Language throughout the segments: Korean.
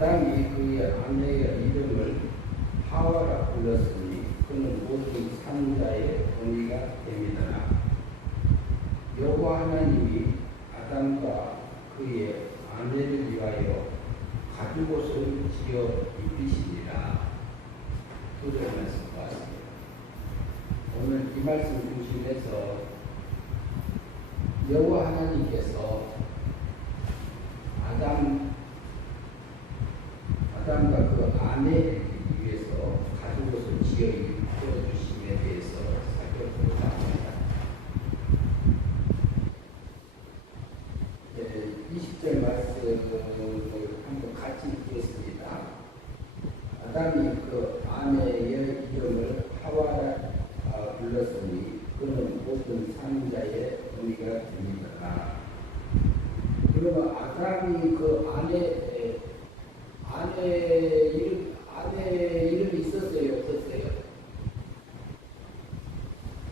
아담이 그의 아내의 이름을 하와라 불렀으니 그는 모든 산자의 어미가 됨이더라. 여호와 하나님이 아담과 그의 아내를 위하여 가죽옷을 지어 입히시니라. 두절 말씀 보았습니다. 오늘 이 말씀 중심에서 여호와 하나님께서 아담과 그 아내를 위해서 가죽옷을 지어 입혀주심에 대해서 살펴보고자 합니다. 20절 말씀을 한번 같이 읽겠습니다. 아담이 그 아내의 이름을 하와라 불렀으니 그는 모든 산자의 의미가 됩니다. 그러면 아담이 그 아내의 이름이 있었어요, 없었어요?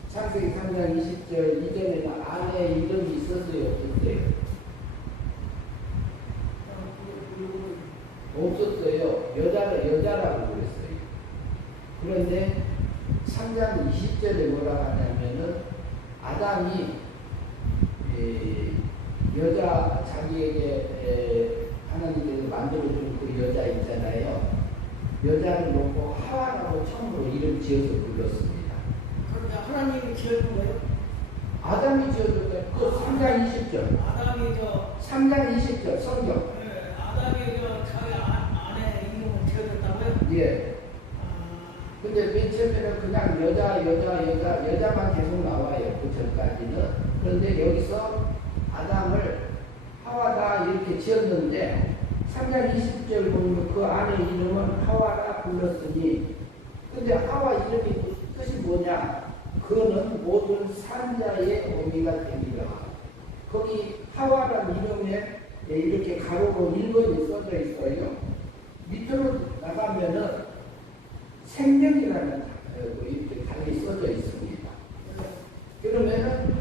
창세기 3장 20절 이전에는 아내의 이름이 있었어요, 없었어요? 없었어요. 여자라고 그랬어요. 그런데 3장 20절에 뭐라고 하냐면은 아담이 여자 자기에게 하나님께서 만들어준 그 여자 있잖아요. 여자를 놓고 하와라고 처음으로 이름 지어서 불렀습니다. 그런데 하나님이 지어준 거예요? 아담이 지어준 거예요. 그 3장 20절. 아담이 3장 20절 성경. 네, 아담이 자기 아내 이름을 지어줬다고요? 예. 근데 맨 처음에는 그냥 여자만 계속 나와요. 그 전까지는. 그런데 여기서 아담을 하와다 이렇게 지었는데 3장 20절 보면 그 아내 이름은 하와라 불렀으니, 근데 하와 이름이 뜻이 뭐냐? 그는 모든 산자의 어미가 됩니다. 거기 하와라는 이름에 이렇게 가로로 1번이 써져 있어요. 밑으로 나가면은 생명이라는 이렇게 달리 써져 있습니다. 그러면은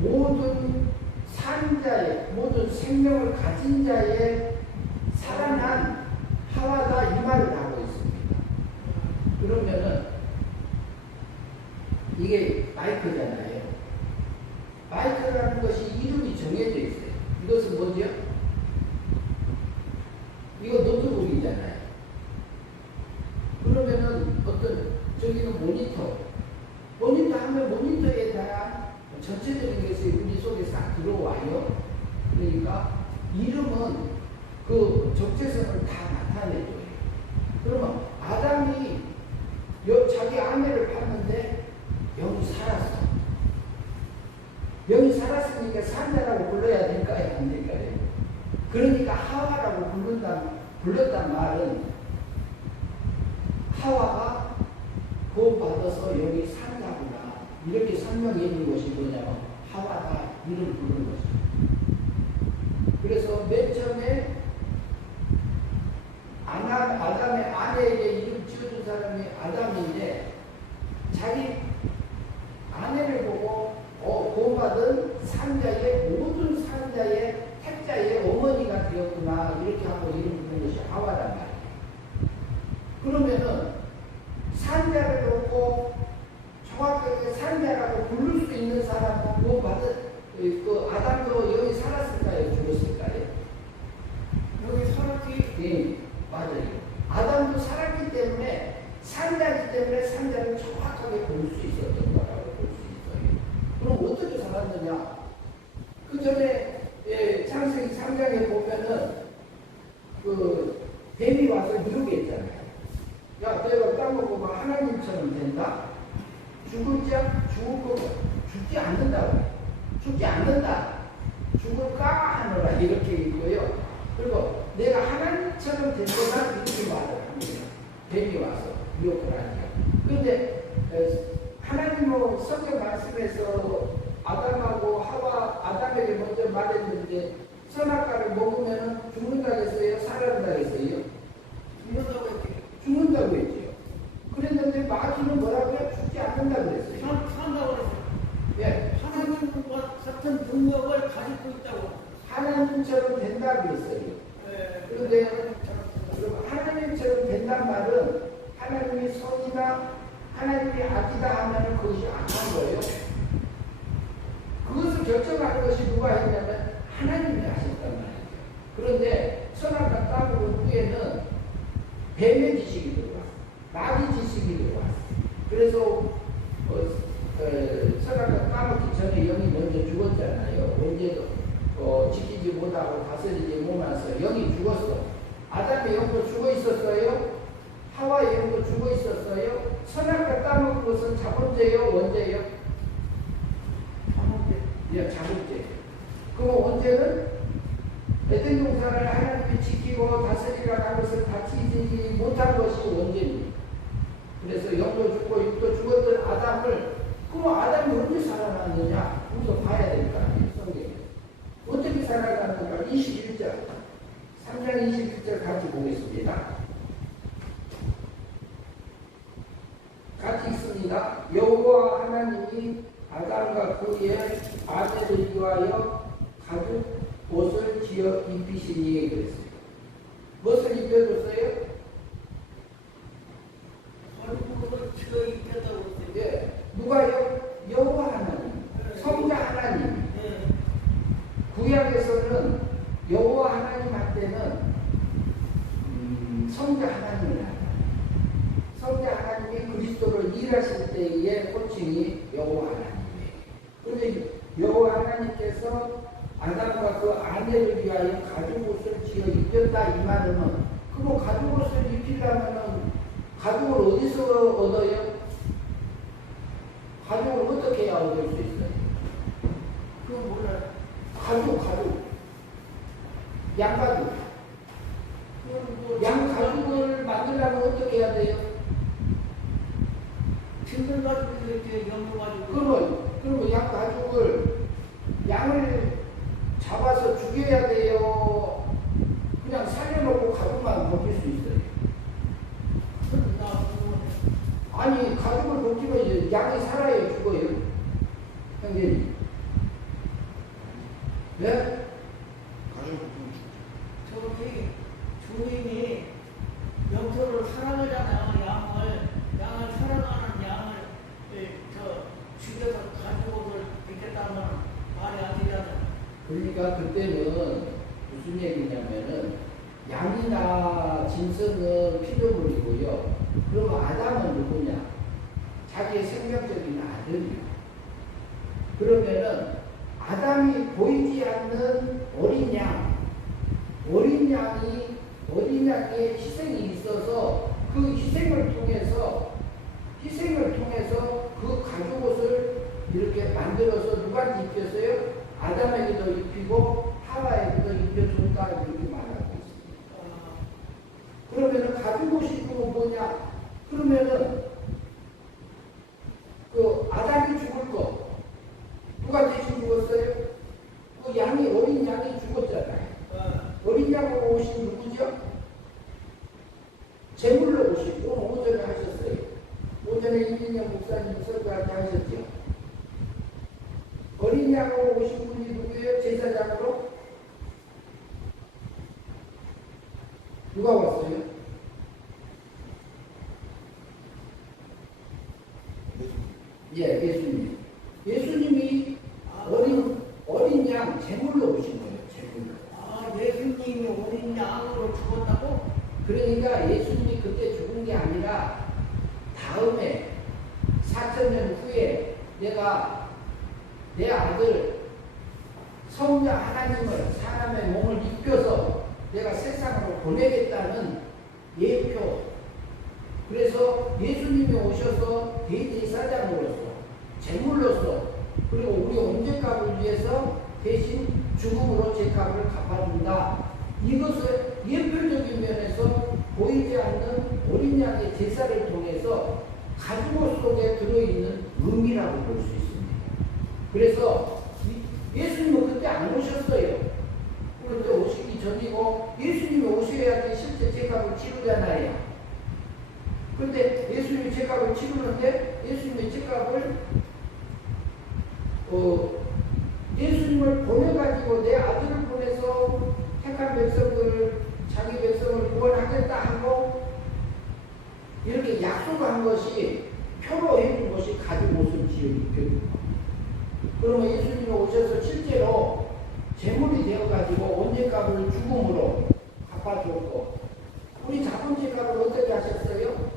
모든 산자의, 모든 생명을 가진 자의 살아난 하와다 이 말을 하고 있습니다. 그러면은 이게 마이크잖아요. 마이크라는 것이 이름이 정해져 있어요. 이것은 뭐죠? 이거 노트북이잖아요. 그러면은 저기는 모니터 하면 모니터에 대한 전체적인 것이 우리 속에 싹 들어와요. 그러니까 이름은 그 적재성을 다 나타내줘요. 그러면 아담이 자기 아내를 봤는데 영이 살았어. 영이 살았으니까 산자라고 불러야 될까요? 안 될까요? 그러니까 하와라고 불렀단 말은 하와가 구원받아서 여기 산다구나 이렇게 설명해 있는 것이 뭐냐면 하와가 이름 부르는 것이죠. 그래서 맨 처음에 아담의 아내에게 이름 지어준 사람이 아담인데 자기 아내를 보고 구원받은 산자의 모든 산자의 택자의 어머니가 되었구나 이렇게 하고 이름 부르는 것이 하와란 말이에요. 그러면은 산자를 놓고 정확하게 산자라고 부를 수 있는 사람은 구원받은 그 아담도 여기 살았을까요? 죽었을까요? 여기 살았지? 네, 맞아요. 아담도 살았기 때문에 산자이기 때문에 산자를 정확하게 볼 수 있었던 거라고 볼 수 있어요. 그럼 어떻게 살았느냐? 그 전에 창세기 3장에 보면은 그 뱀이 와서 이렇게 했잖아요. 야, 내가 까먹고 하나님처럼 된다? 죽을 거 죽지 않는다고. 죽지 않는다. 죽을까 하노라 이렇게 있고요. 그리고 내가 하나님처럼 된 거다 이렇게 말을 합니다. 뱀이 와서 유혹을 하죠. 그런데 하나님은 성경 말씀에서 아담하고 하와 아담에게 먼저 말했는데 선악과를 먹으면 죽는다고 했어요? 살아난다고 했어요? 죽는다고 했지. 죽는다고 했죠. 그랬는데 마귀는 뭐라고요? 죽지 않는다고 했어요. 산다고 그랬어요. 예. 하나님과 같은 능력을 가지고 있다고. 하나님처럼 된다고 했어요. 네. 그런데 하나님이 악이다 하면 그것이 악한 거예요. 그것을 결정하는 것이 누가 했냐면 하나님이 하셨단 말이에요. 그런데 선악과 따먹은 후에는 뱀의 지식이 들어왔어요. 마귀 지식이 들어왔어요. 그래서 선악과 따먹기 전에 영이 먼저 죽었잖아요. 언제도 지키지 못하고 다스리지 못해서 영이 죽었어. 아담의 영도 죽어 있었어요. 하와의 영도 죽어 있었어요. 선악과 따먹은 것은 자본죄요, 원죄요? 예, 자본죄. 그럼 원죄는 에덴 동산을 하나님이 지키고 다스리라고 한 것을 다치지 못한 것이 원죄입니다. 그래서 영도 죽고 육도 죽었던 아담을, 그럼 아담이 언제 살아났느냐? 우선 봐야 될 거 아니에요, 성경에. 어떻게 살아났는가? 21절. 3장 21절 같이 보겠습니다. 같이 있습니다. 여호와 하나님이 아담과 그의 아내를 위하여 가죽 옷을 지어 입히시니 그랬어요. 무엇을 입혀줬어요? 가죽옷을 지어 입혔다고 그랬어요. 예. 누가요? 여호와 하나님, 성자 하나님. 구약에서는 여호와 하나님한테는 성자 하나님을 합니다. 성자 하나님이 그리스도를 일하실 때의 호칭이 여호와 하나님이에요. 그런데 여호와 하나님께서 아담과 그 아내를 위하여 가죽옷을 지어 입혔다 이 말은, 그럼 가죽옷을 입히려면 가죽을 어디서 얻어요? 가죽을 어떻게 해야 얻을 수 있어요? 그건 몰라요. 가죽. 양가죽. 양가죽을 만들려면 어떻게 해야 돼요? 힘들 가지고 이렇게 연구 가지고. 그러면 양가죽을, 양을 잡아서 죽여야 돼요? 그냥 살려놓고 가죽만 벗길 수 있어요? 아니, 가죽을 벗기면 이제 양이 살아요, 죽어요? 형제님. 네? 가죽을 벗기면 죽죠. 저기 주님이 영토를 사랑하잖아요. 양을 사랑하는 양을 죽여서 가죽옷을 입겠다면 말이 안 되잖아요. 그러니까 그때는 무슨 얘기냐면은 양이나 짐승은 피조물이고요. 그럼 아담은 누구냐? 자기의 생명적인 아들이요. 그러면은 아담이 보이지 않는 어린 양의 희생이 있어서 그 희생을 통해서 그 가죽옷을 이렇게 만들어서 누구한테 입혔어요? 아담에게도 입히고 하와에게도 입혀줬다 이렇게 말하고 있습니다. 그러면은 가죽옷이 그거 뭐냐? 그러면은 그 아담이 죽을 거 누가 대신 죽었어요? 그 어린 양이 죽었잖아요. 어린 양으로 오신 누구죠? 제물로 오신, 오늘 오전에 하셨어요. 오전에 이민영 목사님 설교할 때 하셨죠? 어린 양으로 오신 분이 누구예요? 제사장으로? 누가 왔어요? 예, 예수님. 예수님이 어린 양 제물로 오신 거예요. 제물로. 예수님이 어린 양으로 죽었다고? 그러니까 예수님이 그때 죽은 게 아니라 다음에 4,000년 후에 내가 내 아들 성자 하나님을 사람의 몸을 입혀서 내가 세상으로 보내겠다는 예표. 그래서 예수님이 오셔서 대제사장으로서 제물로서 그리고 우리 온전값을 위해서 대신 죽음으로 제 값을 갚아준다. 이것을 예표적인 면에서 보이지 않는 어린 양의 제사를 통해서 가죽옷 속에 들어있는 의미라고 볼 수 있습니다. 그래서 예수님은 그때 안 오셨어요. 그런데 오시기 전이고 예수님이 오셔야지 실제 제값을 치르잖아요. 그런데 예수님이 제값을 치르는데 예수님의 제값을 예수님을 보내가지고 내 아들을 보내서 택한 백성들을 자기 백성을 구원하겠다 하고 이렇게 약속한 것이 표로 해준 것이 가죽 옷을 지어 입혀준 겁니다. 그러면 예수님이 오셔서 실제로 재물이 되어가지고 원죄값을 죽음으로 갚아줬고, 우리 자본죄값을 어떻게 하셨어요?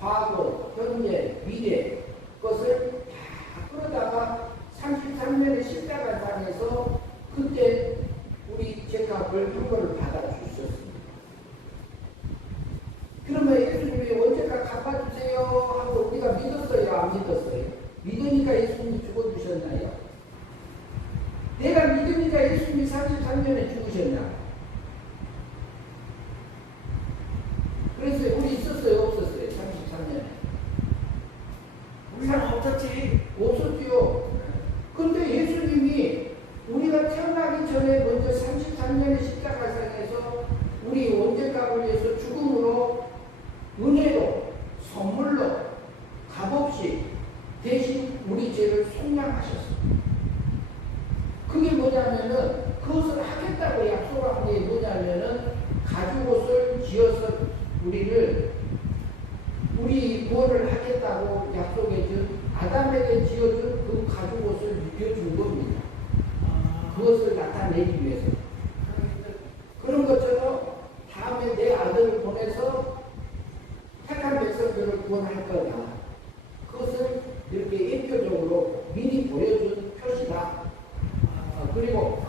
과거, 현재, 미래 것을 다 끌어다가 33년의 십자가상에서 그때 우리 죄값을 형벌을 받아주셨습니다. 그러면 예수님이 원죄값 갚아주세요 하고 우리가 믿었어요? 안 믿었어요? 믿으니까 예수님이 죽어주셨나요? 내가 믿으니까 예수님이 33년에 죽으셨나? 그래서 우리 있었어요? 없었어요? 33년에? 우리는 없었지. 없었지요. 근데 예수님이 우리가 태어나기 전에 먼저 33년의 십자가상에서 우리 원죄값을 위해서 죽음으로 은혜로 선물로 값없이 대신 우리 죄를 속량하셨습니다. 그게 뭐냐면은 그것을 하겠다고 약속한 게 뭐냐면은 가죽옷을 지어서 우리 구원을 하겠다고 약속해준 아담에게 지어준 그 가죽옷을 입혀준 겁니다. 그것을 나타내기 위해서. 그런 것처럼 다음에 내 아들을 보내서 택한 백성들을 구원할 거다. 그것을 이렇게 예표적으로 미리 보여준 표시다. 그리고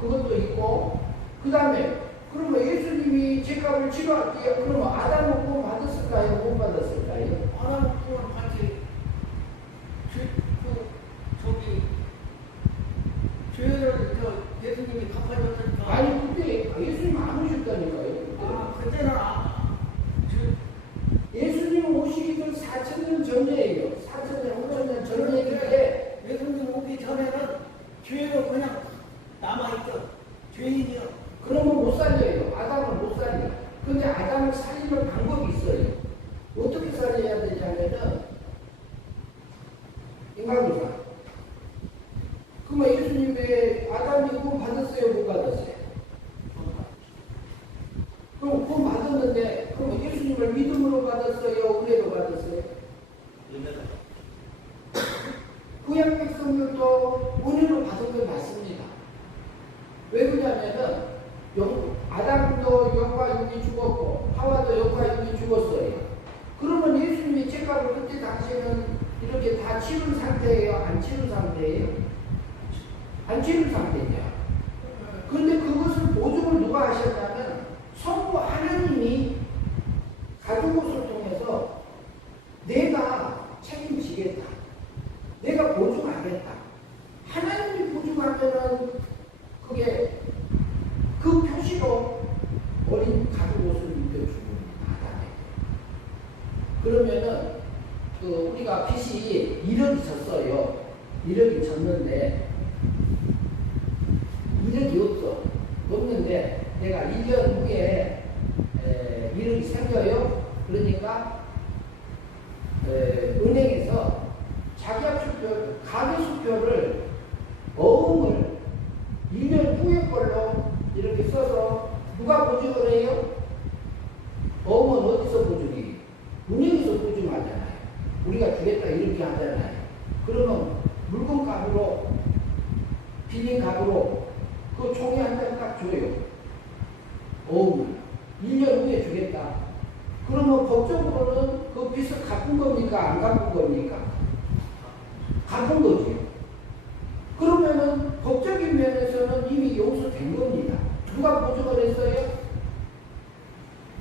그것도 있고, 그 다음에 그러면 예수님이 죄값을 치료할게요. 그러면 아담은 구원 받았을까요? 못 받았을까요? 아담은 구원 받지. 죄를 예수님이 갚아줬으니까. 아니 그때 예수님 안 오셨다니까요. 그때는 예수님 오시기 전 4,000년 전이에요. 4,000년, 5,000년 전 얘기인데 예수님 오기 전에는 죄로 그냥 남아있던 죄인이요. 그러면 못 살려요. 아담을 못 살려. 근데 아담을 살리는 방법이 있어요. 어떻게 살려야 되냐면은 인간의사. 그러면 예수님의 아담이 구원 받았어요? 못 받았어요? 그럼 구원 받았는데 그럼 예수님을 믿음으로 받았어요? 은혜로 받았어요? 구약 백성들도 은혜로 받은 건 맞습니다. 왜 그러냐면은 아담도 영과 육이 죽었고 하와도 영과 육이 죽었어요. 그러면 예수님이 죄값을 그때 당시에는 이렇게 다 치른 상태예요? 안 치른 상태예요? 안 치른 상태죠. 그런데 그것을 보증을 누가 하셨냐면 성부 하나님이 가죽옷을 통해서 내가 책임지겠다. 내가 보증하겠다. 하나님이 보증하면은 그게 그 표시로 어린 가죽옷을 입혀주는 아담에게. 그러면은 우리가 빚이 1억이 졌어요. 1억이 졌는데 1억이 없어. 없는데 내가 1년 후에 1억이 생겨요. 그러니까 은행에서 자기합수표, 가계수표를 어음을 1년 후의 걸로 이렇게 써서 누가 보증을 해요? 어음은 어디서 보증해요? 은행에서 보증하잖아요. 우리가 주겠다 이렇게 하잖아요. 그러면 물건값으로 비린값으로 그 종이 한 장 딱 줘요. 어음을 1년 후에 주겠다. 그러면 법적으로는 그 빚을 갚은 겁니까? 안 갚은 겁니까? 갚은 거지. 그러면은 법적인 면에서는 이미 용서된 겁니다. 누가 보증을 했어요?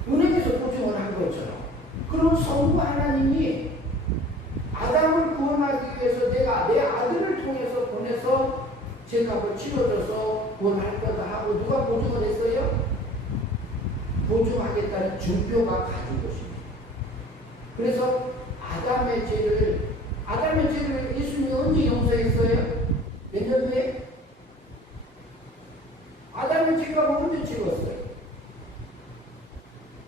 은행에서 보증을 한 것처럼. 그럼 성부 하나님이 아담을 구원하기 위해서 내가 내 아들을 통해서 보내서 죄값을 치러줘서 구원할 거다 하고 누가 보증을 했어요? 보증하겠다는 증표가 가진 것입니다. 그래서 아담의 죄를 예수님이 언제 용서했어요? 몇 년 후에? 아담의 죄값을 언제 치렀어요?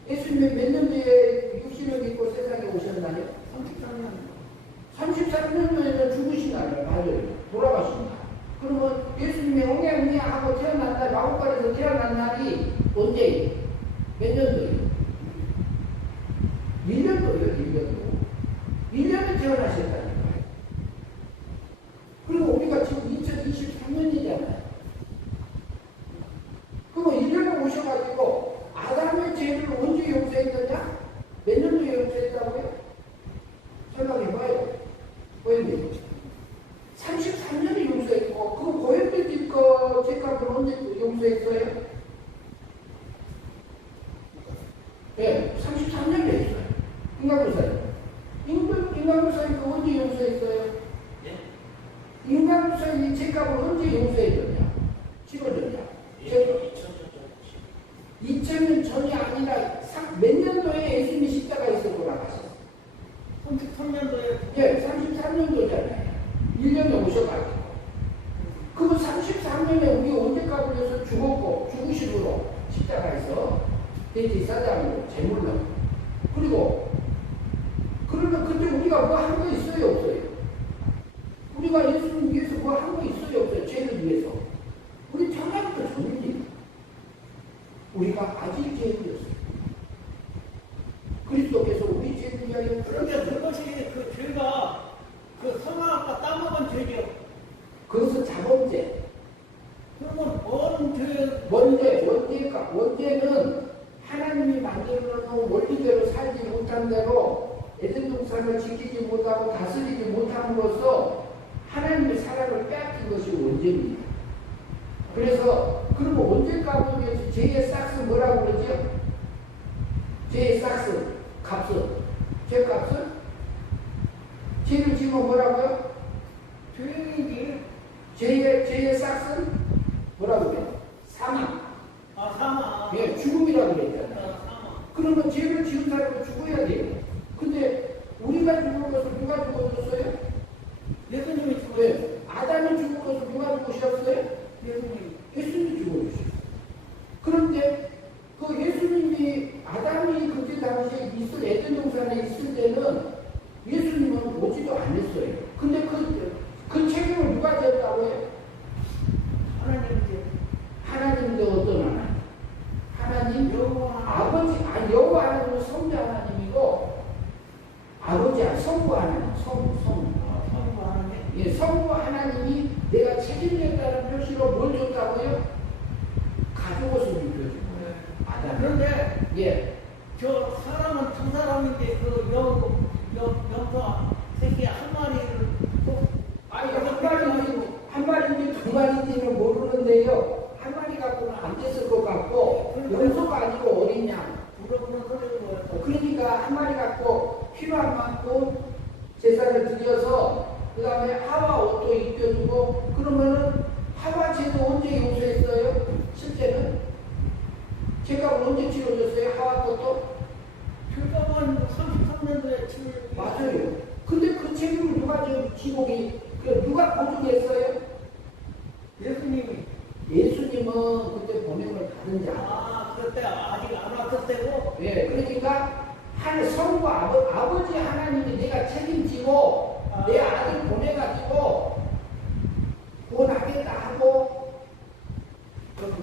예수님이 몇 년 뒤에 육신을 입고 세상에 오셨나요? 33년 전에는 죽으신 날이에요. 맞아요. 돌아가신 날. 그러면 예수님이 옹야옹야 하고 태어난 날, 마구간에서 태어난 날이 언제예요? 몇 년도예요? 1년도예요. 1년도. 1년을 예, 33년에 했어요. 인간구사님. 인간구사님 그 언제 용서했어요? 예? 인간구사님이 죄값을 언제 용서해줬냐? 치러줬냐? 2000년 전이 아니라 몇 년도에 예수님이 십자가에 있어 돌아가셨어요? 33년도에 예, 33년도잖아요. 1년에 오셔가지고. 그거 33년에 우리 언제까지 위해서 죽었고, 죽으심으로 십자가에서 대제사장으로 제물로. 그리고, 그러면 그때 우리가 뭐 한 거 있어요, 없어요? 우리가 예수님 위해서 뭐 한 거 있어요, 없어요? 죄를 위해서. 우리 태어나기도 전입니다. 우리가 아직 죄인이었어요. 그리스도께서 우리 죄를 위하여 그런데 그것이 그 죄가 그 성악과 따먹은 죄죠. 그것은 자범죄. 그러면 뭔 죄? 원죄는 하나님이 만들어 놓은 원리대로 살지 못한 대로 에덴 동산을 지키지 못하고 다스리지 못함으로써 하나님의 사랑을 빼앗긴 것이 원죄입니다. 그래서 그러면 원죄값을 위해서 죄의 싹스 뭐라고 그러죠? 죄의 싹스, 값은, 죄값은? 죄를 지으면 뭐라고요? 죄인이지. 죄의 싹스는 뭐라고 그래요? 사망. 아, 사망. 예, 죽음이라고 그랬잖아요. 사망. 그러면 죄를 지은 사람은 죽어야 돼요. 근데 우리가 죽은 것을 누가 죽어줬어요? 예수님이 죽었어요. 네. 아담이 죽은 것을 누가 죽으셨어요? 예수님. 예수님이 죽어주셨어요. 그런데 그 예수님이 아담이 그때 당시에 에덴 동산에 있을 때는 예수님은 오지도 않았어요. 근데 그 책임을 누가 졌다고 해요? 하나님이지. 하나님도 어떤 하나님? 하나님? 여호와 아버지, 여호와 하나님은 성부 하나님이고 아버지, 성부 하나님, 성부. 성부 하나님. 예, 성부 하나님이 내가 책임졌다는 표시로 뭘 줬다고요? 가죽옷을 입혀주고 아담. 그런데 예, 저 사람은 두 사람인데 그 염소 새끼 한 마리를 꼭 아니 한 마리인지 두 마리인지는 모르는데요. 한 마리 갖고는 안 됐을 것 같고 염소가 아니고 어리냐. 물어보는 소리인 거예요. 그러니까 한 마리 갖고 필요한 만큼 제사를 드려서 그 다음에 하와 옷도 입혀주고 그러면은 하와 죄도 언제 용서했어요? 실제는 죄값을 언제 치러줬어요? 하와 것도? 그거는 33년도에 치를 맞아요. 근데 그 책임을 누가 지목이 누가 보증했어요? 예수님이. 예수님은 그때 보냄을 받은 자. 아, 그때 아직 안 왔을 때고. 예, 그러니까 성부 아버지 하나님이 내가 책임지고 내 아들 보내가지고 구원하겠다 하고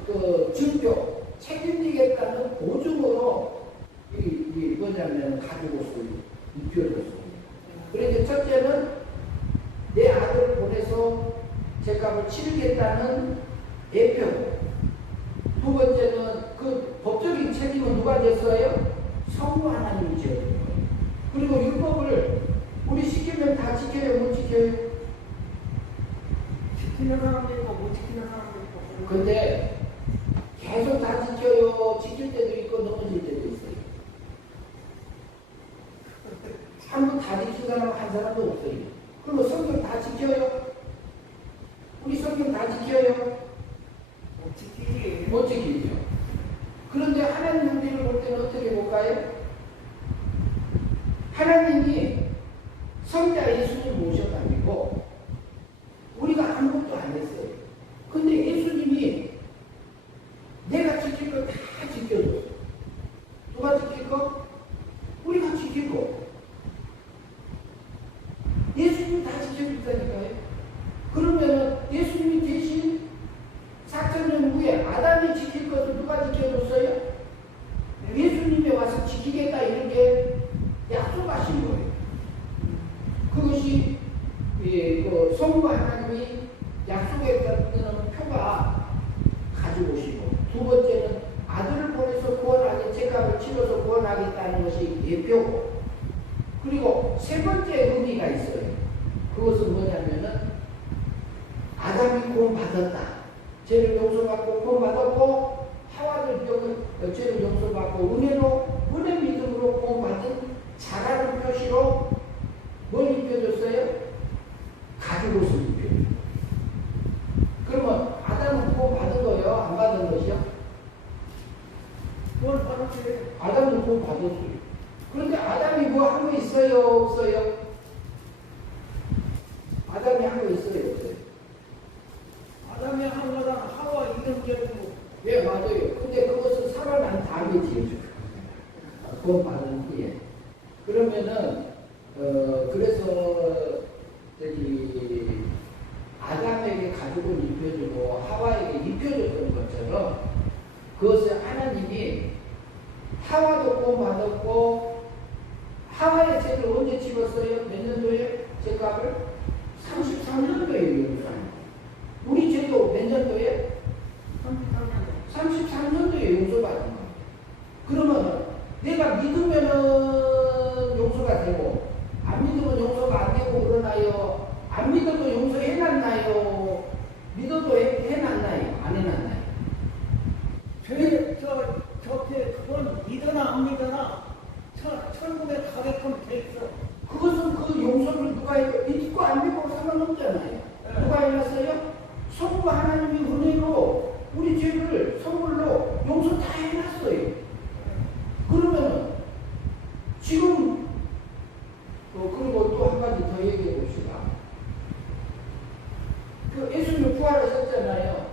그 증표 책임지겠다는 보증으로 뭐냐면 가지고서 입혀줬습니다. 그러니까 첫째는 내 아들을 보내서 죄값을 치르겠다는 예표. 두 번째는 그 법적인 책임은 누가 졌어요? 성부 하나님이 지어준 거예요. 그리고 율법을 우리 시키면 다 지켜요, 못 지켜요? 지키는 사람도 있고 못 지키는 사람도 있고. 근데 계속 다 지켜요. 지킬 때도 있고 넘어질 때도 있어요. 한 번 다 지킨 사람 한 사람도 없어요. 그러면 성경 다 지켜요? 우리 성경 다 지켜요? 못 지키지. 못 지키죠. 그런데 하나님 우리를 볼 때는 어떻게 볼까요? 하나님이 성자 예수님 모셔가지고 우리가 아무것도 안 했어요. 근데 예수님이 내가 지킬 거 다 지켜줬어. 누가 지킬 거? 우리가 지킬 거. 예수님이 다 지켜줬다니까요. 그러면 예수님이 대신 4,000년 후에 아담이 지킬 것을 누가 지켜줬어요? 예수님이 와서 지키겠다 이렇게 약속하신 거예요. 그것이 그 성부 하나님이 약속했다는 표가 가지고 오시고 두 번째는 아들을 보내서 구원하게 죄값을 치러서 구원하겠다는 것이 예표고 그리고 세 번째 의미가 있어요. 그것은 뭐냐면은 아담이 구원받았다. 죄를 용서받고 구원받았고 하와도 죄를 용서받고 은혜로 받았어요. 그런데 아담이 뭐 한 거 있어요? 없어요? 아담이 한 거 있어요? 없어요? 아담이 한 거랑 하와 이런 게고 예, 맞아요. 근데 그것은 살아난 다음에 지어줘요. 그건 받은 후에. 그러면은, 그래서, 저기, 아담에게 가죽을 입혀주고 하와에게 입혀줬던 것처럼 그것을 하나님이 하와도 구원받았고 하와의 죄를 언제 지웠어요? 몇 년도에 죄값을? 33년도에 용서한 우리 죄도 몇 년도에? 33년도에 용서받은 거예요. 그러면 내가 믿으면은 용서가 되고 안 믿으면 용서가 안 되고 그러나요? 안 믿어도 용서해놨나요? 믿어도 해놨나요? 안 해놨나요? 그건 믿으나 안 믿으나 천국에 가게끔 돼 있어. 그것은 그 용서를 누가 해요? 믿고 안 믿고 상관없잖아요. 누가 해놨어요? 성부 하나님이 은혜로 우리 죄를 선물로 용서 다 해놨어요. 그러면은 지금 그리고 또 한 가지 더 얘기해 봅시다. 그 예수님 부활하셨잖아요.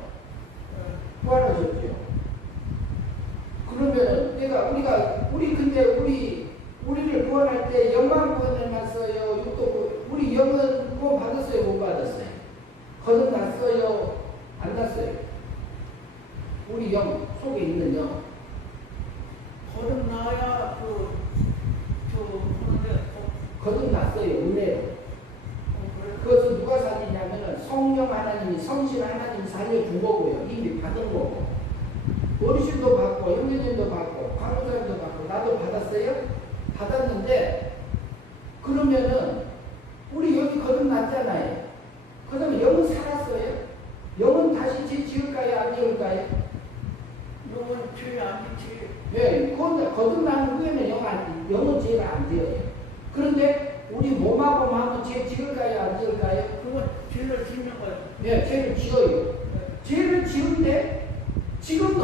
부활하셨죠. 그러면은 우리를 구원할 때 영광 구원해놨어요. 우리 영은 구원 받았어요? 못 받았어요? 거듭났어요? 안 났어요? 우리 영 속에 있는 영 거듭나야 거듭났어요. 은혜로. 그것을 누가 살리냐면은 성령 하나님이 성신 하나님이 살려준 거고요. 이미 받은 거고. 어르신도 받고 형제님도 받고 간호사님도 받고 나도 받았어요. 받았는데 그러면은 우리 여기 거듭났잖아요. 그러면 영은 살았어요. 영은 다시 죄 지을까요? 안 지을까요? 영은 죄 안 짓지. 네, 거듭난 후에는 영은 죄가 안 되어요. 그런데 우리 몸하고 마음은 죄 지을까요? 안 지을까요? 그건 죄를 짓는 거예요. 네, 죄를 지어요. 네. 죄를 지은데 지금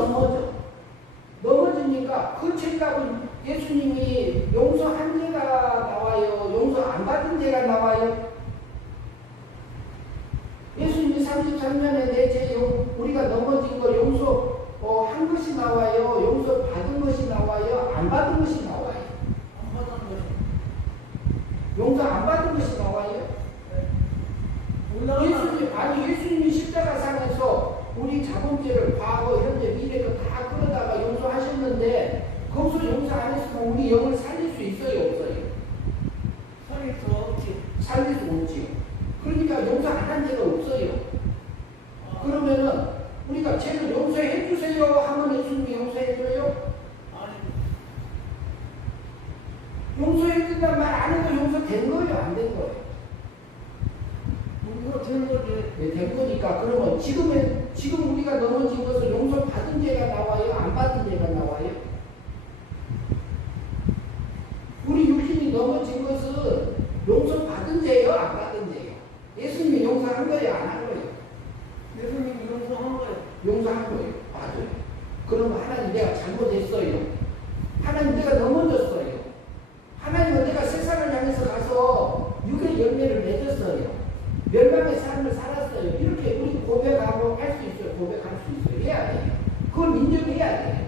넘어지니까 그 죄값은 예수님이 용서한 죄가 나와요? 용서 안 받은 죄가 나와요? 예수님이 33년에 내 죄 우리가 넘어진 거 한 것이 나와요? 용서 받은 것이 나와요? 안 받은 것이 나와요? 안 받은 거예요. 용서 안 받은 것이 나와요? 예수님이 십자가상에서 우리 자본죄를 과거, 현재, 미래 다 끌어다가 용서하셨는데 거기서 용서 안 했으면 우리 영을 살릴 수 있어요? 없어요? 살릴 수 없지. 살릴 수 없지요. 그러니까 용서 안 한 죄가 없어요. 그러면은 우리가 죄를 용서해 주세요 하면 예수님이 용서해 줘요? 아니. 용서해 준단 말 안 해도 용서된 거예요? 안 된 거예요? 용서된 거지. 네, 된 거니까 그러면 지금 우리가 넘어진 것을 용서 받은 죄가 나와요? 안 받은 죄가 나와요? 우리 육신이 넘어진 것은 용서 받은 죄예요? 안 받은 죄예요? 예수님이 용서한 거예요? 안 한 거예요? 예수님이 용서한 거예요. 용서한 거예요. 맞아요. 그러면 하나님 내가 잘못했어요. 하나님 내가 넘어졌어요. 하나님은 내가 세상을 향해서 가서 육의 열매를 맺었어요. 멸망의 삶을 살았어요. 이렇게 우리 고백하고 할 수 있어요. 고백할 수 있어요. 해야 돼요. 그걸 인정해야 돼요.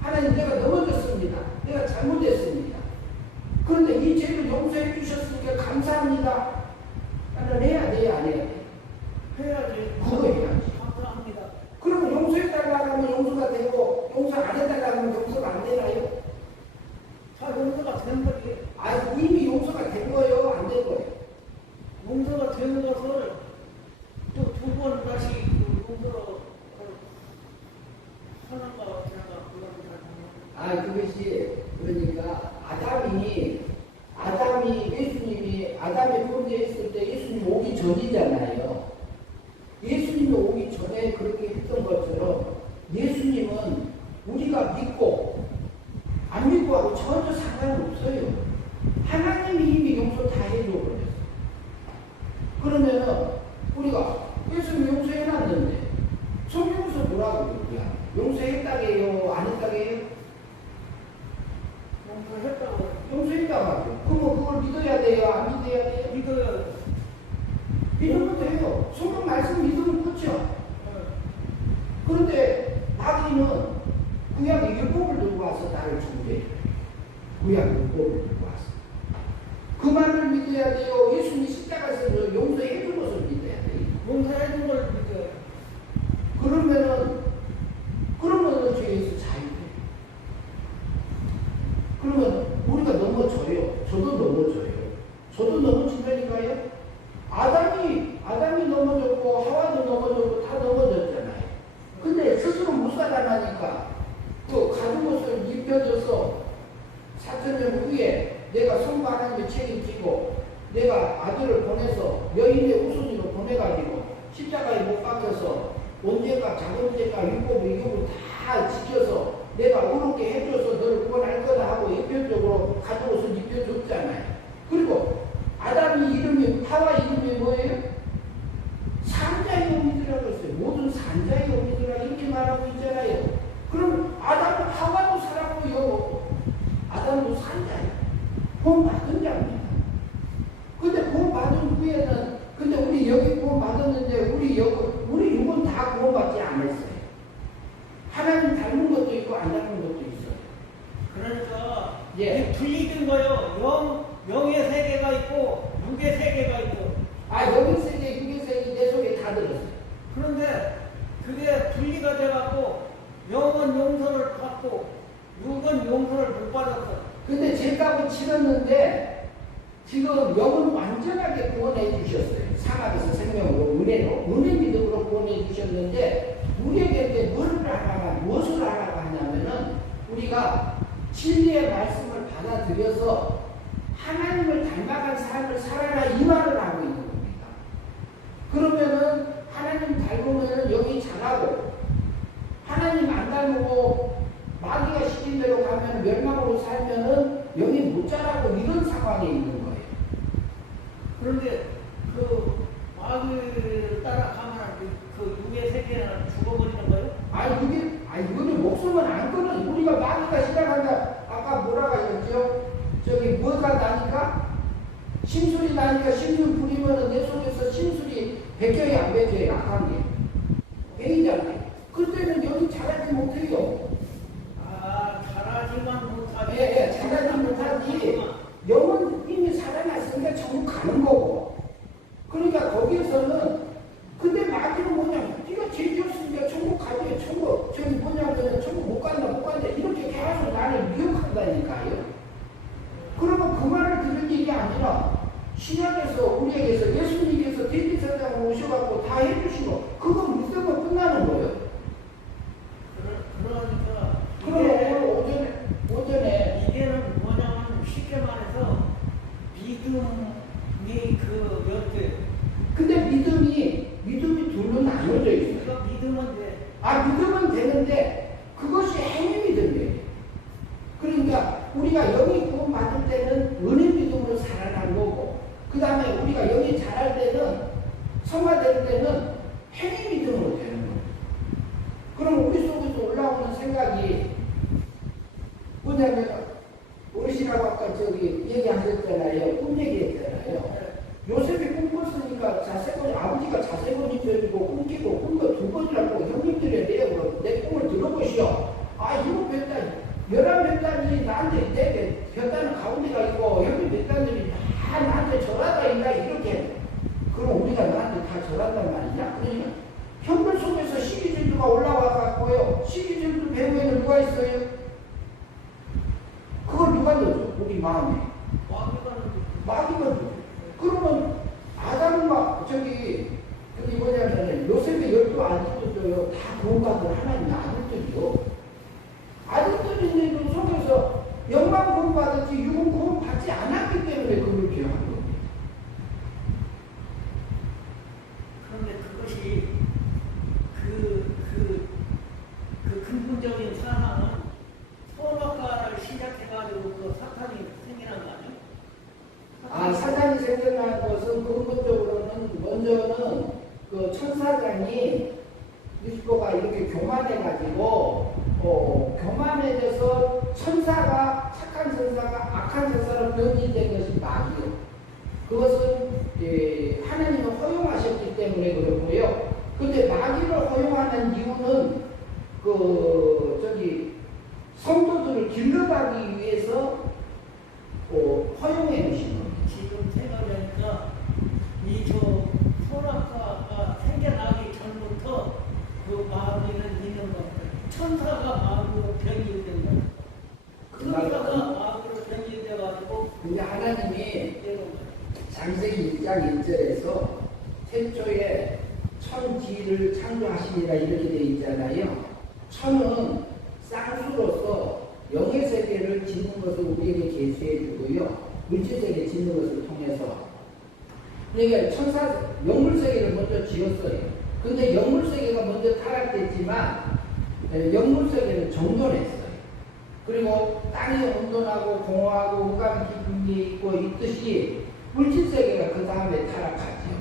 하나님 내가 넘어졌습니다. 내가 잘못했습니다. 그런데 이 죄를 용서해 주셨으니까 감사합니다. 나는 해야 돼요? 안 해야 돼요? 해야지. 그거 해야지. 감사합니다. 그러면 용서해달라고 하면 용서가 되고 용서 안 해달라고 하면 용서가 안 되나요? 다 용서가 된 거지. 이미 용서가 된 거예요? 안 된 거예요? 용서가 된 것을 또 두 번 다시 용서로 하는가 어쩌는가 그건 잘 그것이 그러니까 예수님이 아담이 범죄했을 때 예수님 오기 전이잖아요. 예수님이 오기 전에 그렇게 했던 것처럼 예수님은 우리가 믿고 안 믿고 하고 전혀 상관없어요. 하나님이 이미 용서 다 해줘 버렸어. 그러면은 우리가 예수님 용서해놨는데 성경에서 뭐라고 그러냐? 용서했다게요? 안 했다게요? 용서했다고. 용서했다고 하죠. 그러면 그걸 믿어야 돼요? 안 믿어야 돼요? 믿어요. 믿으면 돼요. 성경 말씀 믿으면 그렇죠. 그런데 마귀는 구약의 율법을 들고 와서 나를 정죄해. 구약의 율법을 들고 와서. 그 말을 믿어야 돼요? 예수님이 십자가에서 용서해 준 것을 믿어야 돼요? 용서해 준 걸 믿어요. 그러면은 죄에서 자유해. 그러면 우리가 넘어져요. 저도 넘어져요. 저도 넘어진다니까요. 아담이 넘어졌고 하와도 넘어졌고 다 넘어졌잖아요. 근데 스스로 못 살아나니까 그 가진 것을 입혀줘서 4,000년 후에 내가 성부 하나님의 책임지고 내가 아들을 보내서 여인의 우선으로 보내가지고 십자가에 못 박혀서 언제가 자본제가 율법 의교를 다 지켜서 내가 의롭게 해줘서 너를 구원할 거다 하고 예표적으로 가진 옷을 입혀줬잖아요. 그리고 아담이 이름이 하와 이름이 뭐예요? 산자의 어미들이라고 했어요. 모든 산자의 어미들이라 이렇게 말하고 있잖아요. 그럼 아담 하와도 살았고요. 아담도 산자예요. 구원받은 자입니다. 근데 구원받은 후에는 근데 우리 여기 구원받았는데 우리 육은 다 구원받지 않았어요. 하나님 닮은 것도 있고 안 닮은 것도 있어요. 그러니까 예. 분리된 거요. 영의 세계가 있고 육의 세계가 있고. 영의 세계, 육의 세계 내 속에 다 들었어요. 그런데 그게 분리가 돼갖고 영은 용서를 받고 육은 용서를 못 받았어. 근데 죄값을 치렀는데 지금 영은 완전하게 구원해 주셨어요. 사막에서 생명으로 은혜 믿음으로 구원해 주셨는데 우리에게 이제 무엇을 하라고 하냐면은 우리가 진리의 말씀을 받아들여서 하나님을 닮아간 삶을 살아라 이 말을 하고 있는 겁니다. 그러면은 하나님 닮으면은 영이 자라고 하나님 안 닮고 마귀가 시킨 대로 가면 멸망으로 살면은 영이 못 자라고 이런 상황에 있는 거예요. 그런데 그 마귀를 따라가면 그 육의 세계는 죽어버리는 거예요? 이거는 목숨은 안 끊어. 우리가 마귀가 시작한다. 아까 뭐라고 하셨죠? 저기 뭐가 나니까? 심술이 나니까 심술 부리면은 내 속에서 심술이 베껴야 안 베껴야 약한 게. 베이잖아요. 그때는 여기 자라지 못해요. 자라지만 못하지. 자라지 못하지. 영은 이미 살아났으니까 천국 가는 거고. 그러니까 거기에서는 근데 마귀는 뭐냐? 네가 죄 지었으니까 천국 가지. 저기 뭐냐면 천국 못 간다. 이렇게 계속 나를 미혹한다니까요. 그러면 그 말을 들을 일이 아니라 신약에서 우리에게서 예수님께서 대리사장을 오셔갖고 다 해주시고 그거 믿으면 끝나는 거예요. 그러니까 그럼 오전에 이게는 뭐냐면 쉽게 말해서 믿음이 그 몇개. 근데 믿음이 둘로 나눠져 있어요. 그러니까 믿으면 돼. 믿으면 되는데 그것이 행위 믿음이에요. 그러니까 우리가 영이 구원받을 때는 은혜 믿음으로 살아난 거고 그 다음에 우리가 영이 자랄 때는 성화될 때는 행위 믿음으로 되는 거예요. 그럼 우리 속에서 올라오는 생각이 뭐냐면 어르신하고 아까 저기 얘기하셨잖아요. 꿈 얘기했잖아요. 요셉이 꿈 꿨으니까 아버지가 자세히 입혀주고 꿈끼고 꿈도 2번이라고 형님들에 내 꿈을 들어보시오. 이거 몇 달, 11몇 나한테 내 몇 가운데가 있고 형님 몇 달들이 다 나한테 절하다 이렇게. 그럼 우리가 나한테 다 절한단 말이냐? 그러니까 형들 속에서 시기질투가 올라와갖고요. 시기질투 배후에는 누가 있어요? 그걸 누가 넣어줘? 우리 마음에. 마귀가 넣어줘. 그러면 아담과 저기 뭐냐면 요셉의 12 아들들도요 다 구원받은 하나님의 아들들이요. 아들들인데도 속에서 영광 구원받았지 육은 구원받지 않았기 때문에 그걸 기억한 겁니다. 그런데 그것이 그 근본적인 사항은 선악과를 시작해가지고 그 사탄이 생겨난 거 아니에요? 사단이 생겨난 것은 근본적으로는 먼저는 그 천사장이 루시퍼가 이렇게 교만해가지고 교만해져서 천사가 착하게 착한 천사가 악한 천사로 변질된 것이 마귀요. 그것은 하나님은 허용하셨기 때문에 그렇고요. 근데 마귀를 허용하는 이유는 성도들을 길러가기 위해서 허용해 놓으신 겁니다. 지금 생각하니까 이저 소라카가 생겨나기 전부터 그 마귀는 있는 것 같아요. 천사가 마귀로 변질된 거예요. 천사가 마귀로 변질돼가지고 근데 하나님이 창세기 1장 1절에서 태초에 천지를 창조하시니라 이렇게 되어 있잖아요. 천은 쌍수로서 영의 세계를 짓는 것을 우리에게 계시해 주고요. 물질 세계 짓는 것을 통해서. 그러니까 영물 세계를 먼저 지었어요. 근데 영물 세계가 먼저 타락됐지만 영물 세계는 정돈했어요. 그리고 땅이 온돈하고 공허하고 흑암 깊음이 있고 있듯이 물질 세계가 그 다음에 타락하죠.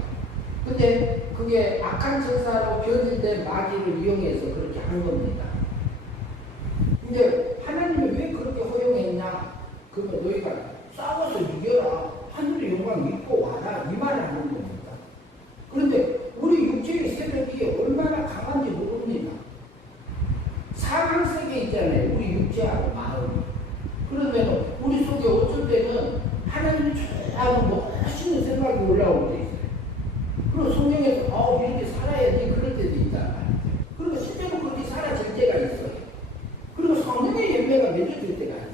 근데 그게 악한 천사로 변질된 마귀를 이용해서 그렇게 한 겁니다. 근데 하나님이 왜 그렇게 허용했냐? 그러면 너희가 싸워서 이겨라. 하늘의 영광 믿고 와라. 이 말을 하는 겁니다. 그런데 우리 육체의 세력이 얼마나 강한지 모릅니다. 사망세계 있잖아요. 우리 육체하고 마음이. 그러면 우리 속에 어쩔 때는 하나님이 좋아하는 멋있는 생각이 올라올 때 있어요. 그리고 성경에서 이렇게 살아야지 그럴 때도 있단 말이에요. 그리고 실제로 그렇게 살아질 때가 있어요. 그리고 성령의 열매가 맺어질 때가 있어.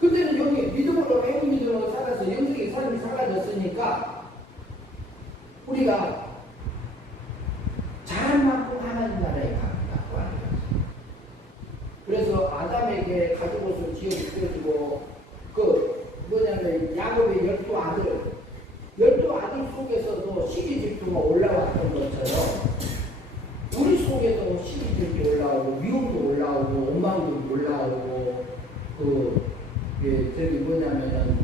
그때는 여기 믿음으로 행위 믿음으로 살아서 영적인 삶이 사라졌으니까 우리가 잘한 만큼 하나님 나라에 갑니다. 그래서 아담에게 가죽옷을 지어 입혀주고 야곱의 12아들 속에서도 12질투가 올라왔던 것처럼 우리 속에도 12질투 올라오고 미움도 올라오고 원망도 올라오고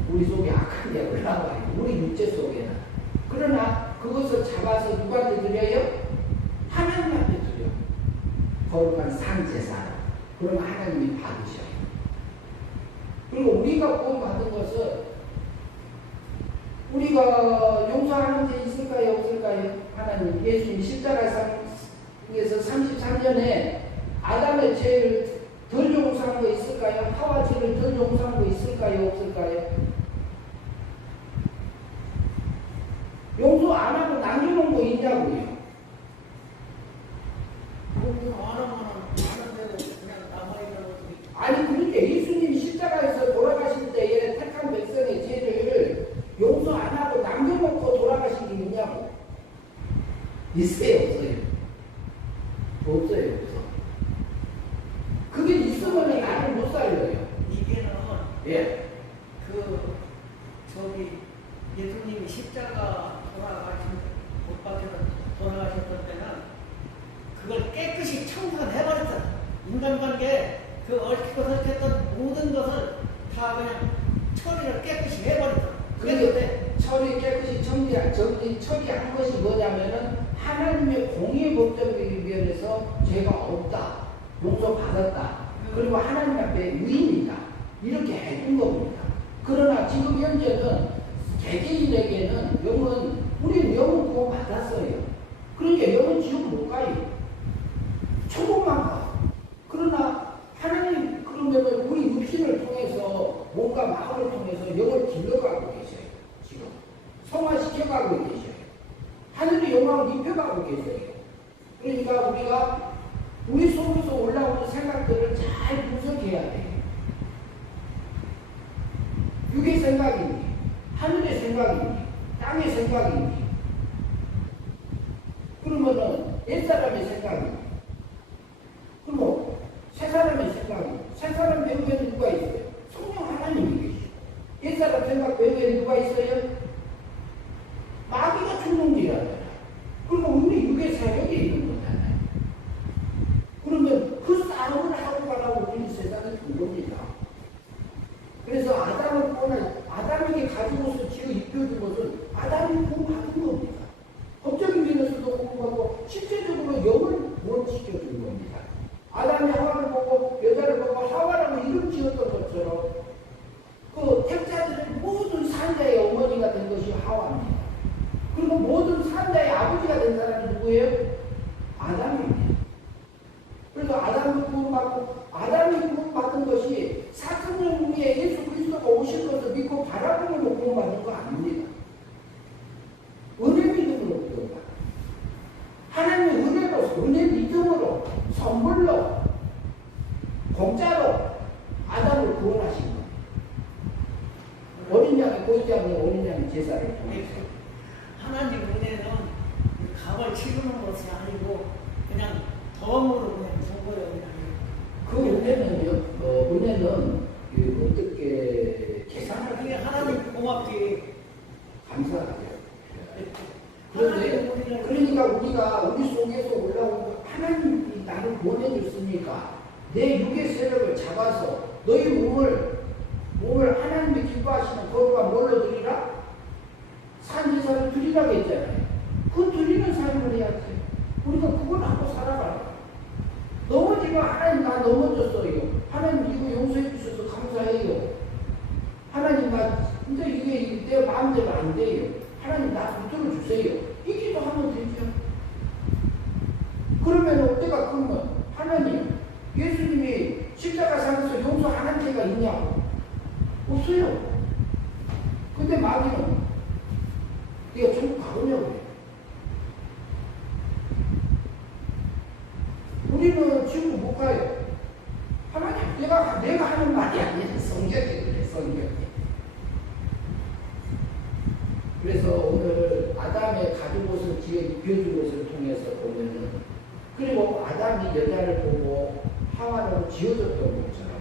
우리 속에 악한 게 올라와요. 우리 육체 속에는. 그러나 그것을 잡아서 누구한테 드려요? 하나님한테 드려요. 거룩한 상제사로. 그럼 하나님이 받으셔요. 그리고 우리가 구원받은 것은 우리가 용서하는 데 있을까요? 없을까요? 하나님, 예수님 십자가에서 33년에 아담의 죄를 덜 용서한 거 있을까요? 하와 죄를 덜 용서한 거 있을까요? 없을까요? 용서 안 하고 남겨놓은 거 있냐고요? 용서 안 하는데도 그냥 남아있는 것들이. 아니, 그러니까 예수님이 십자가에서 돌아가실 때에 택한 백성의 죄를 용서 안 하고 남겨놓고 돌아가신 게 있냐고? 있어요, 없어요? 없어요, 없어. 그게 있으면 나를 못 살려요. 이게는 예. 예수님이 십자가 못 박혀서 돌아가셨던 때는 그걸 깨끗이 청산해버렸잖아. 인간관계 얽히고 설켰던 모든 것을 다 그냥 처리를 깨끗이 해버렸잖아. 그런데 깨끗이 처리한 것이 뭐냐면은 하나님의 공의 법적인 면에서 죄가 없다, 용서받았다, 그리고 하나님 앞에 유인이다 이렇게 해준 겁니다. 그러나 지금 현재는 개개인에게는 우리는 영은 구원받았어요. 그러니까 영은 지옥 못 가요. 천국만 가. 그러나 하나님 그러면은 우리 육신을 통해서 몸과 마음을 통해서 영을 길러가고 계셔요. 지금 성화시켜가고 계셔요. 하늘의 영광을 입혀가고 계세요. 그러니까 우리가 우리 속에서 올라오는 생각들을 잘 분석해야 돼요. 육의 생각인지, 하늘의 생각인지, 땅의 생각인지, 그러면은 옛사람의 생각인지, 그럼 새 사람의 생각인지, 새 사람 배후에는 누가 있어요? 성령 하나님이 계시죠. 옛사람 생각 배후에는 누가 있어요? 마귀가 충동질하잖아요. 그리고 우리 육의 세력이 있는 거잖아요. 그러면 그 싸움을 하고 가라고 우리 세상에 준 겁니다. 그래서 아담에게 가지고서 지어 입혀준 것은 아담이 구원받은 겁니다. 법적인 면에서도 구원받고 실제적으로 영을 구원시켜준 겁니다. 아담이 하와를 보고 여자를 보고 하와라고 이름 지었던 것처럼 누구예요? 아담입니다. 그래서 아담을 구원받고 아담이 구원받은 것이 4천년 후에 예수 그리스도가 오실 것을 믿고 바라보므로 구원받은 거 아닙니다. 은혜 믿음으로 구원받은 하나님의 은혜로 은혜 믿음으로 선물로 공짜로 아담을 구원하신 거예요. 어린 양이 보이지 않는 어린 양의 제사를 통해서 하나님 은혜는 값을 치르는 것이 아니고 그냥 덤으로 그냥 준 거예요. 그 은혜는요, 은혜는 어떻게 계산하기 그게 하나님 고맙게 감사하죠. 그런데 그러니까 우리가 우리 속에서 올라온 하나님이 나를 보내줬으니까 내 육의 세력을 잡아서 너희 몸을 하나님이 기뻐하시는 거룩한 뭘로 드리라? 산제사를 드리라고 했잖아요. 그 드리는 삶을 해야 돼. 우리가 그걸 하고 살아가라. 넘어지면 하나님 나 넘어졌어요. 하나님 이거 용서해 주셔서 감사해요. 하나님 나 근데 이게 내 마음대로 안 돼요. 하나님 나 붙들어 주세요. 이 기도하면 되죠. 그러면 내가 그러면 하나님 예수님이 십자가상에서 용서 안 한 죄가 있냐고? 없어요. 근데 마귀는 네가 좀 가보냐고 그래. 우리는 지금 못 가요. 하나님 내가 하는 말이 아니야. 성경이 그래. 성경이. 그래서 오늘 아담의 가진 것을 비워준 것을 통해서 보면은 그리고 아담이 여자를 보고 하와로 지어졌던 것처럼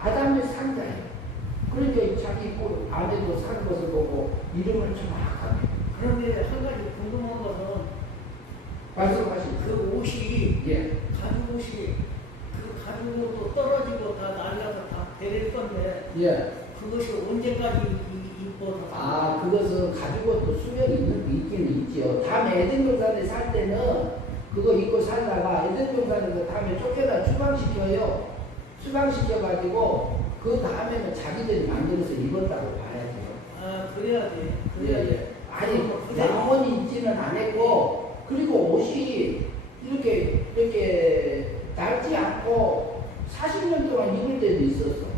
아담의 상자예요. 그러니까 자기 아내도 사는 것을 보고 이름을 정확하게. 그런데 한 가지 궁금한 것은 말씀하신 그 옷이 예. 가죽 옷이 그 가죽 옷도 떨어지고 다 날려서 다 베릴 건데 예. 그것이 언제까지 입고 아, 그것은 가지고 또 수명이 있긴 있지요. 다음에 에덴 동산에 살 때는 그거 입고 살다가 에덴 동산에서 다음에 쫓겨나 추방시켜요. 추방시켜가지고 그 다음에는 자기들이 만들어서 입었다고 봐야죠. 아 그래야지. 예. 아니, 영원히 입지는 않았고, 그리고 옷이 이렇게 닳지 않고 40년 동안 입을 때도 있었어.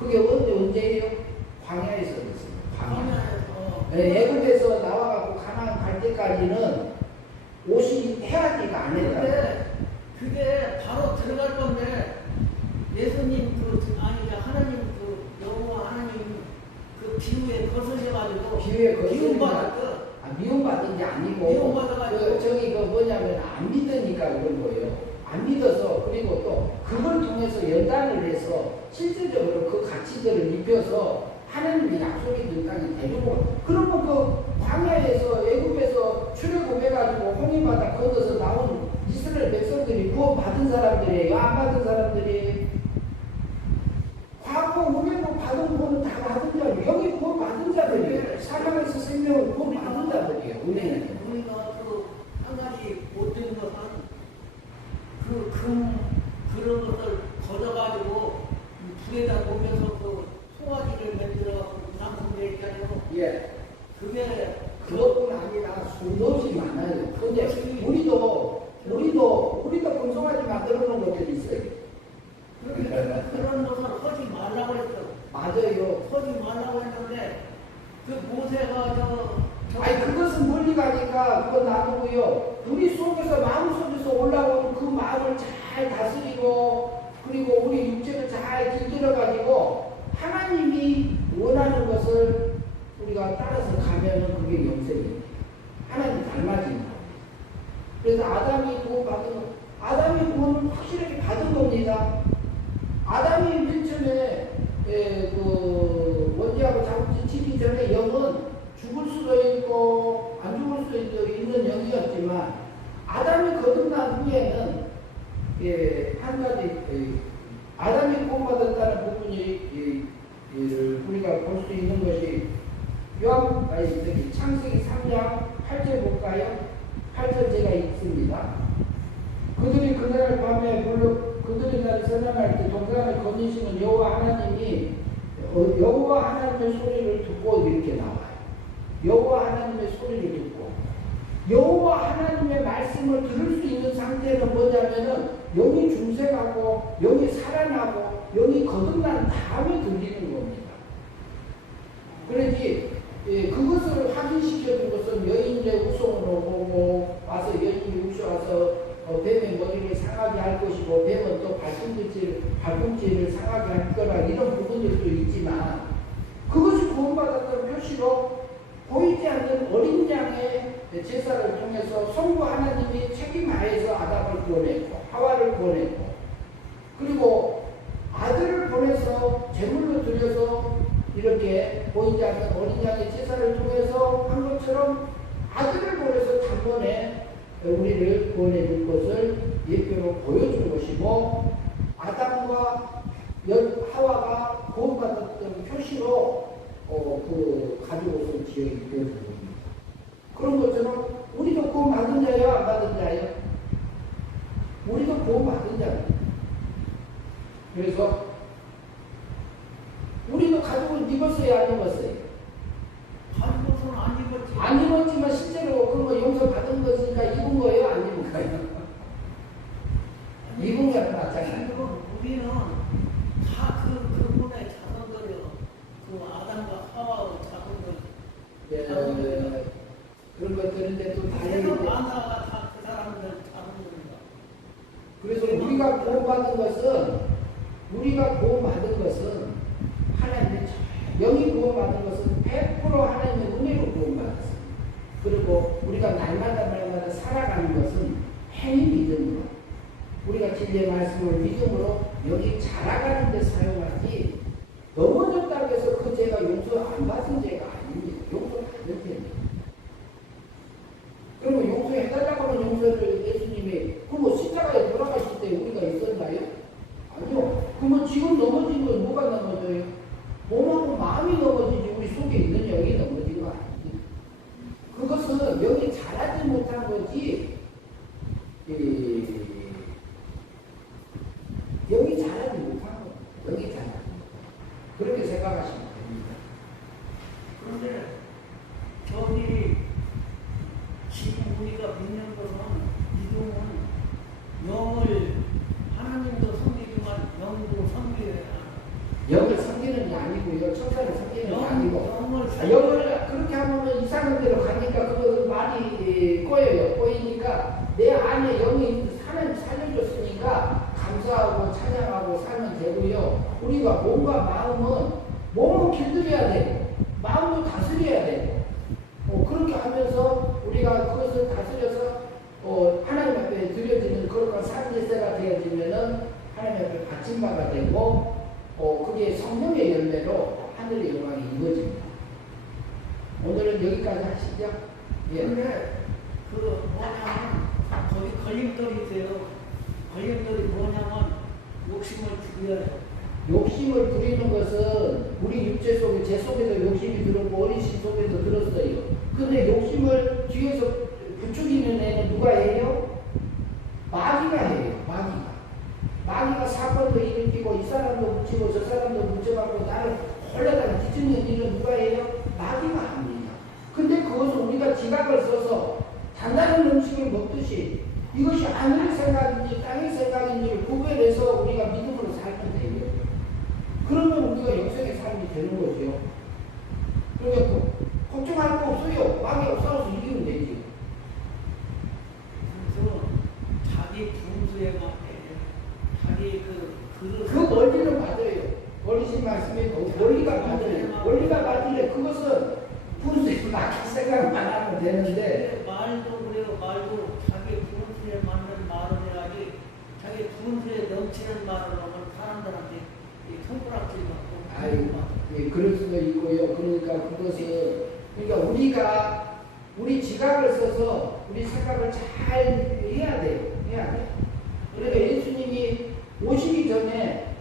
그게 언제예요? 광야에서 됐어요. 광야. 애굽에서 나와갖고 가나안 갈 때까지는 옷이 헤아지가 안 했다. 근데 그게 바로 들어갈 건데 예수님 하나님 여호와 하나님 그 비유에 거스셔가지고 미움받았어. 미움받은 게 아니고 미움받아가지고 저기 뭐냐면 안 믿으니까 그런 거예요. 안 믿어서 그리고 또 그걸 통해서 연단을 해서 실질적으로 그 가치들을 입혀서 하나님의 약속이 된 땅에 데리고 그러면 그 광야에서 애굽에서 출애굽해가지고 홍해바다 건너서 나온 이스라엘 백성들이 구원받은 사람들이에요? 안 받은 사람들이? 과거 은혜로 받은 구원은 다 받은 자예요. 여기 구원받은 자들이에요. 사랑에서 생명을 구원받은 자들이에요. 은혜는. 우리가 그 한 가지 못 드는 것은 그런 것을 걷어가지고 불에다 놓으면서 그 송아지를 만들어갖고 상품 내기하고 예. 그게 그것뿐 아니라 수없이 많아요. 근데 우리도 금송아지 만들어 놓은 것들이 있어요. 그런 것을 하지 말라고 했어. 맞아요. 하지 말라고 했는데 그 모세가 아니 그것은 멀리 가니까 그거 놔두고요. 우리 속에서 마음속에서 올라오는 그 마음을 잘 다스리고 그리고 우리 육체를 잘 길들여가지고 하나님이 원하는 것을 우리가 따라서 가면은 그게 영생이에요. 하나님 닮아지는 거예요. 그래서 아담이 구원을 확실하게 받은 겁니다. 아담이 맨 처음에 그 원죄하고 자국지 지기 전에 영은 죽을 수도 있고 안 죽을 수도 있는 영이었지만 아담이 거듭난 후에는 한 가지 아담이 구원받았다는 부분이 우리가 볼 수 있는 것이 창세기 3장 8절 볼까요? 8절 제가 읽습니다. 그들이 그날 밤에 그들이 날이 선언할 때 동산을 거니시는 여호와 하나님이 여호와 하나님의 소리를 듣고 이렇게 나와요. 여호와 하나님의 소리를 듣고 여호와 하나님의 말씀을 들을 수 있는 상태는 뭐냐면은 영이 중생하고 영이 살아나고 영이 거듭난 다음에 들리는 겁니다. 그러지 그것을 확인시켜준 것은 여인의 우성으로 보고 와서 여인이 우셔와서 뱀의 머리를 상하게 할 것이고 뱀은 또 발꿈치를 상하게 할 거라 이런 부분들도 있지만 그것이 구원받았던 표시로 보이지 않는 어린 양의 제사를 통해서 성부 하나님이 책임하에서 아담을 구원했고 하와를 구원했고 그리고 아들을 보내서 제물로 드려서 이렇게 보이지 않는 어린 양의 제사를 통해서 한 것처럼 아들을 보내서 단번에 우리를 구원해 줄 것을 예표로 보여준 것이고 아담과 하와가 구원받았던 표시로 그 가죽옷을 지어 입고 있습니다. 그런 것처럼 우리도 구원받은 자예요, 안 받은 자예요? 우리도 구원받은 자예요. 그래서 우리도 가죽을 입었어요, 안 입었어요? 가죽옷은 안 입었지. 안 입었지만 실제로 그런 거 용서받은 것이니까 입은 거예요, 안 입은 거예요? 입은 거랑 마찬가지예요. 우리는 다 그분의 자손들이요. 그 아담과 하와의 자손들. 그런 것들인데 또 그래서 다행히 만화가 다 그 사람들 자손들입니다. 그래서 우리가 구원받은 것은 하나님의 영이 구원받은 것은 100% 하나님의 은혜로 구원받았습니다. 그리고 우리가 날마다 살아가는 것은 행위 믿음으로 우리가 진리의 말씀을 믿음으로 여기 자라가는 데 사용하지 넘어졌다고 해서 그 죄가 용서 안 받은 죄가 아닙니다. 용서받는 죄입니다. 그러면 용서해달라고 하는 용서를 예수님이 그럼 십자가에 돌아가실 때 우리가 있었나요? 아니요. 그러면 지금 넘어진 건 뭐가 넘어져요? 몸하고 마음이 넘어지지 우리 속에 있는 영이 넘어진 거 아닙니다. 그것은 영이 자라지 못한 거지 영이 자라지 못한 거 영이 자라지 못한 거 그렇게 생각하시면 됩니다. 그런데 저기 지금 우리가 믿는 것은 믿음은 영을 하나님도 섬기지만 영도 섬겨야 영을 섬기는 게 아니고요. 천사를 섬기는 게 아니고 영을 영을 그렇게 하면 이상한 데로 가니까 그 말이 꼬이니까 내 안에 영이 하나님 살려줬으니까 감사하고 찬양하고 살면 되고요. 우리가 몸과 몸은 길들여야 되고 마음도 다스려야 되고 그렇게 하면서 우리가 그것을 다스려서 하나님 앞에 드려지는 그런 산제세가 되어지면은 하나님 앞에 바친 바가 되고 그게 성령의 열매로 하늘의 영광이 이루어집니다. 오늘은 여기까지 하시죠. 예. 근데 그 뭐냐면 거기 걸림돌이 있어요. 걸림돌이 뭐냐면 욕심을 부려요. 욕심을 부리는 것은 우리 육체 속에 제 속에도 욕심이 들었고 어린신 속에도 들었어요. 근데 욕심을 뒤에서 부추기는 애는 누가 해요? 마귀가 해요. 마귀가 사건도 일으키고 이 사람도 묻히고 저 사람도 묻혀갖고 나를 홀라당 뒤집는 일은 누가 해요? 마귀가 합니다. 근데 그것은 우리가 지각을 써서 단단한 음식을 먹듯이 이것이 하늘의 생각인지 땅의 생각인지를 구별해서 우리가 믿음으로 살면 돼요. 그러면 우리가 영생의 삶이 되는 거죠. 그러니까 걱정할 거 없어요. 마귀가 싸워서 이기면 되지. 그래서 자기 분수에 맞게 자기 그 원리는 맞아요. 원리신 말씀에 원리가 맞아요. 원리가 맞는데 그것은 분수에 맞게 생각만 하면 되는데 말도 그래요. 말도 자기 분수에 맞는 말을 해야지 자기 분수에 넘치는 말을 하면 사람들한테 손가락질 받고 예, 그럴 수도 있고요. 그러니까 그것은 그러니까 우리 지각을 써서 우리 생각을 잘 해야 돼요. 그러니까 예수님이 오시기 전에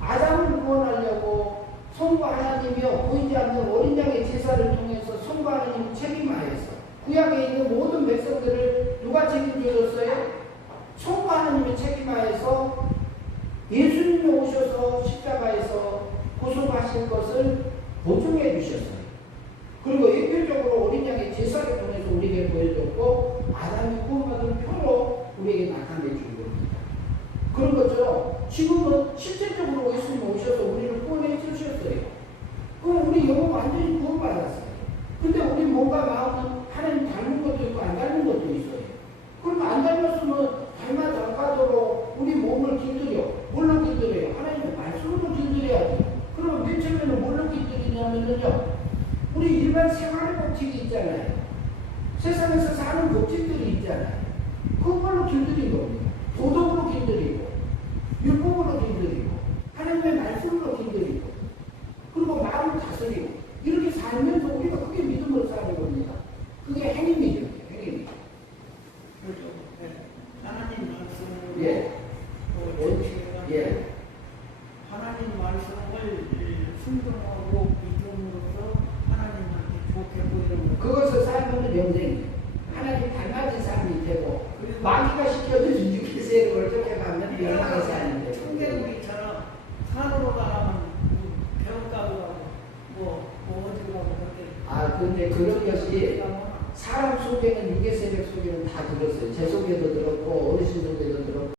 아담을 구원하려고 성부 하나님이요 보이지 않는 어린 양의 제사를 통해서 성부 하나님이 책임하여서 구약에 있는 모든 백성들을 누가 책임져줬어요? 성부 하나님이 책임하여서 예수님이 오셔서 십자가에서 고속하실 것을 보증해 주셨어요. 그리고 예표적으로 어린 양의 제사를 통해서 우리에게 보여줬고 일반 생활의 법칙이 있잖아요. 세상에서 사는 법칙들이 있잖아요. 그걸로 길들인 겁니다. 도덕으로 길들이고, 율법으로 길들이고, 하나님의 말씀으로 길들이고, 그리고 마음을 다스리고, 이렇게 살면서 우리가 그게 믿음으로 사는 겁니다. 그게 행위죠. 행위. 그렇죠. 네. 하나님 말씀으로 예. 예. 하나님 말씀을 순종하고 믿음으로써 하나님한테 좋게 보이는 것. 그것을 살면 영생이에요. 하나님 닮아진 삶이 되고, 그리고 마귀가 시켜준 육기세를 어떻게 가면 영원하게 사는데. 청개구리처럼 산으로 가면 배고가고 가고 뭐 어디로 가고 그렇게. 아, 근데 그런 것이 사람 속에는 유괴 세력 속에는 다 들었어요. 제 속에도 들었고 어르신 속에도 들었고